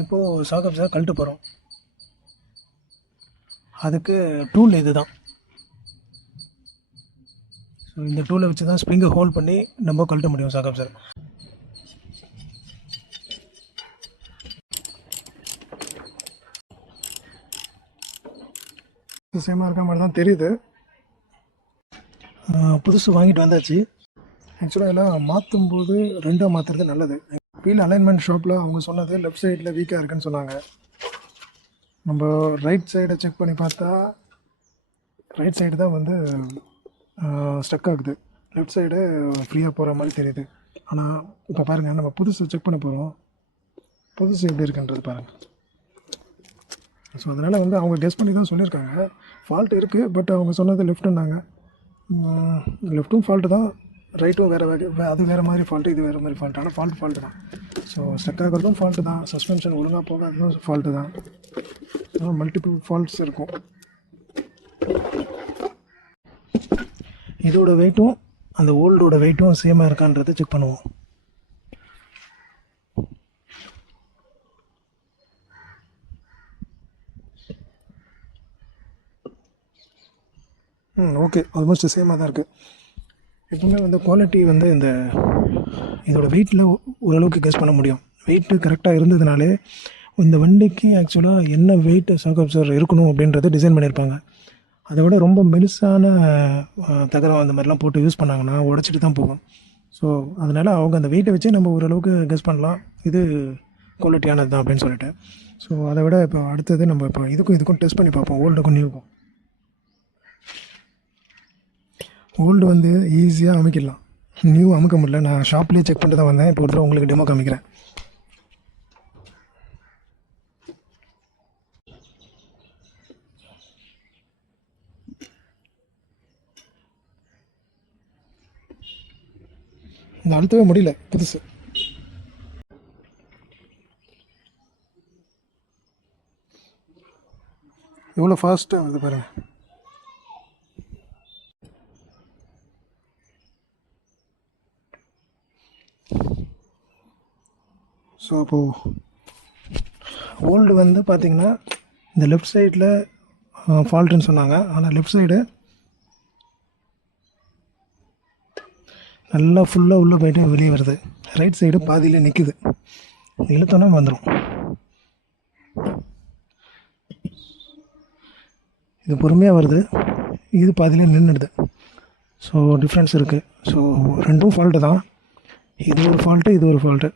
இப்போது சாக்கப்ஸை கழட்ட போகிறோம். அதுக்கு டூல் இது தான். ஸோ இந்த டூலை வச்சு தான் ஸ்ப்ரிங்கை ஹோல்ட் பண்ணி நம்ம கழட்ட முடியும் சாக்கப்ஸை. சேமாக இருக்க மாதிரி தான் தெரியுது. புதுசு வாங்கிட்டு வந்தாச்சு. ஆக்சுவலாக எல்லாம் மாற்றும் போது ரெண்டாக மாற்றுறது நல்லது. வீல் அலைன்மெண்ட் ஷாப்பில் அவங்க சொன்னது லெஃப்ட் சைடில் வீக்காக இருக்குன்னு சொன்னாங்க. நம்ம ரைட் சைடை செக் பண்ணி பார்த்தா ரைட் சைடு தான் வந்து ஸ்டக் ஆகுது. லெஃப்ட் சைடு ஃப்ரீயாக போகிற மாதிரி தெரியுது. ஆனால் இப்போ பாருங்கள், நம்ம புதுசு செக் பண்ண போகிறோம். புதுசு எப்படி இருக்குன்றது பாருங்கள். ஸோ அதனால் வந்து அவங்க கெஸ் பண்ணி தான் சொல்லியிருக்காங்க. ஃபால்ட் இருக்குது, பட் அவங்க சொன்னது லெஃப்ட்டுன்னாங்க. லெஃப்ட்டும் ஃபால்ட்டு தான், ரைட்டும் அது வேறு மாதிரி ஃபால்ட்டு, இது வேறு மாதிரி ஃபால்ட். ஆனால் ஃபால்ட்டு தான். ஸோ ஸ்டக் ஆகிறதும் ஃபால்ட்டு தான், சஸ்பென்ஷன் ஒழுங்காக போகாததும் ஃபால்ட்டு தான். மல்டிபிள் ஃபால்ட்ஸ் இருக்கும். இதோட வெயிட்டும் அந்த ஓல்டோட வெயிட்டும் சேமாக இருக்கான்றதை செக் பண்ணுவோம். ஓகே, ஆல்மோஸ்ட் சேமாக தான் இருக்குது. எப்பவுமே வந்து குவாலிட்டி வந்து இதோட வெயிட்டில் ஓரளவுக்கு கெஸ் பண்ண முடியும். வெயிட்டு கரெக்டாக இருந்ததுனாலே இந்த வண்டிக்கு ஆக்சுவலாக என்ன வெயிட் ஷாக் அப்சர்வர் இருக்கணும் அப்படின்றத டிசைன் பண்ணியிருப்பாங்க. அதை விட ரொம்ப மெலிசான தகரம் அந்த மாதிரிலாம் போட்டு யூஸ் பண்ணாங்கன்னா உடச்சிட்டு தான் போகும். ஸோ அதனால் அவங்க அந்த வெயிட்டை வச்சு நம்ம ஓரளவுக்கு கெஸ் பண்ணலாம் இது குவாலிட்டியானது தான் அப்படின்னு சொல்லிட்டு. ஸோ அதை விட இப்போ அடுத்தது நம்ம இப்போ இதுக்கும் டெஸ்ட் பண்ணி பார்ப்போம், ஓல்டுக்கும் நியூக்கும். ஓல்டு வந்து ஈஸியாக அமைக்கிடலாம், நியூ அமுக்க முடியல. நான் ஷாப்லேயே செக் பண்ணிட்டு தான் வந்தேன். இப்போ ஒரு தடவை உங்களுக்கு டெமோ காமிக்கிறேன். இந்த அழுத்தவே முடியல புதுசு. எவ்வளோ ஃபாஸ்ட்டாக வருது பாருங்கள். ஸோ அப்போது ஓல்டு வந்து பார்த்திங்கன்னா இந்த லெஃப்ட் சைடில் ஃபால்ட்டுன்னு சொன்னாங்க. ஆனால் லெஃப்ட் சைடு நல்லா ஃபுல்லாக உள்ளே போய்ட்டு வெளியே வருது. ரைட் சைடு பாதியில் நிற்குது, இழுத்தோன்னா வந்துடும். இது பொறுமையாக வருது, இது பாதியில் நின்றுடுது. ஸோ டிஃப்ரென்ஸ் இருக்குது. ஸோ ரெண்டும் ஃபால்ட்டு தான். இது ஒரு ஃபால்ட்டு, இது ஒரு ஃபால்ட்டு.